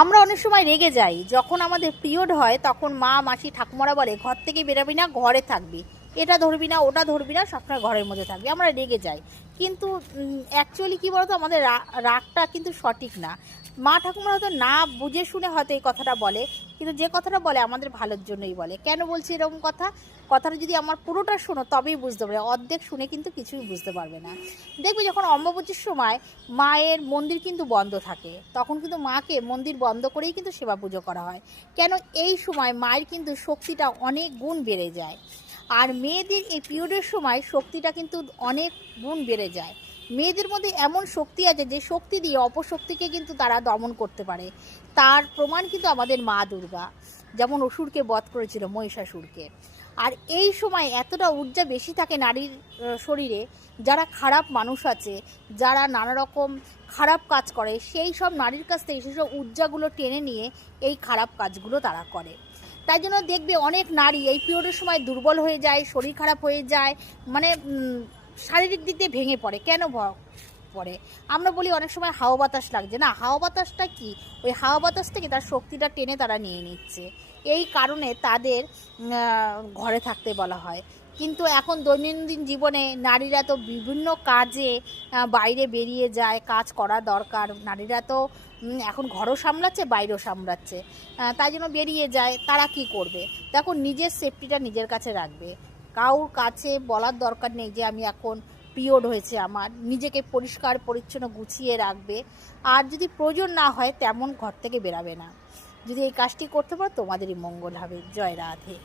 আমরা অনেক সময় রেগে যাই যখন আমাদের পিরিয়ড হয়, তখন মা মাসি ঠাকুমারা বলে ঘর থেকে বেরোবি না, ঘরে থাকবি, এটা ধরবি না ওটা ধরবি না, সবসময় ঘরের মধ্যে থাকবি। আমরা রেগে যাই, কিন্তু অ্যাকচুয়ালি কী বলতো, আমাদের রাগটা কিন্তু সঠিক না। মা ঠাকুমারা হয়তো না বুঝে শুনে হয়তো এই কথাটা বলে, কিন্তু যে কথাটা বলে আমাদের ভালোর জন্যই বলে। কেন বলছি এরকম কথা? কথাটা যদি আমার পুরোটা শোনো তবেই বুঝতে পারবে, অর্ধেক শুনে কিন্তু কিছুই বুঝতে পারবে না। দেখবে যখন অম্বুবাচীর সময় মায়ের মন্দির কিন্তু বন্ধ থাকে, তখন কিন্তু মাকে মন্দির বন্ধ করেই কিন্তু সেবা পুজো করা হয়। কেন? এই সময় মায়ের কিন্তু শক্তিটা অনেক গুণ বেড়ে যায়। আর মেয়েদের এই পিরিয়ডের সময় শক্তিটা কিন্তু অনেক গুণ বেড়ে যায়। মেয়েদের মধ্যে এমন শক্তি আছে যে শক্তি দিয়ে অপশক্তিকে কিন্তু তারা দমন করতে পারে। তার প্রমাণ কিন্তু আমাদের মা দুর্গা, যেমন অসুরকে বধ করেছিল, মহিষাসুরকে। আর এই সময় এতটা ঊর্জা বেশি থাকে নারীর শরীরে, যারা খারাপ মানুষ আছে, যারা নানা রকম খারাপ কাজ করে, সেই সব নারীর কাছ থেকে সেসব ঊর্জাগুলো টেনে নিয়ে এই খারাপ কাজগুলো তারা করে। তাই জন্য দেখবে অনেক নারী এই পিরিয়ডের সময় দুর্বল হয়ে যায়, শরীর খারাপ হয়ে যায়, মানে শারীরিক দিক দিয়ে ভেঙে পড়ে। কেন পড়ে? আমরা বলি অনেক সময় হাওয়া বাতাস লাগছে, না, হাওয়া বাতাসটা কি, ওই হাওয়া বাতাস থেকে তার শক্তিটা টেনে তারা নিয়ে নিচ্ছে। এই কারণে তাদের ঘরে থাকতে বলা হয়। কিন্তু এখন দৈনন্দিন জীবনে নারীরা তো বিভিন্ন কাজে বাইরে বেরিয়ে যায়, কাজ করা দরকার। নারীরা তো এখন ঘরও সামলাচ্ছে, বাইরেও সামলাচ্ছে, তাই জন্য বেরিয়ে যায়। তারা কি করবে? দেখো, নিজের সেফটিটা নিজের কাছে রাখবে। কারোর কাছে বলার দরকার নেই যে আমি এখন পিরিয়ড হয়েছে আমার। নিজেকে পরিষ্কার পরিচ্ছন্ন গুছিয়ে রাখবে। আর যদি প্রয়োজন না হয় তেমন ঘর থেকে বেরাবে না। যদি এই কাজটি করতে পারো, তোমাদেরই মঙ্গল হবে। জয় রাধে।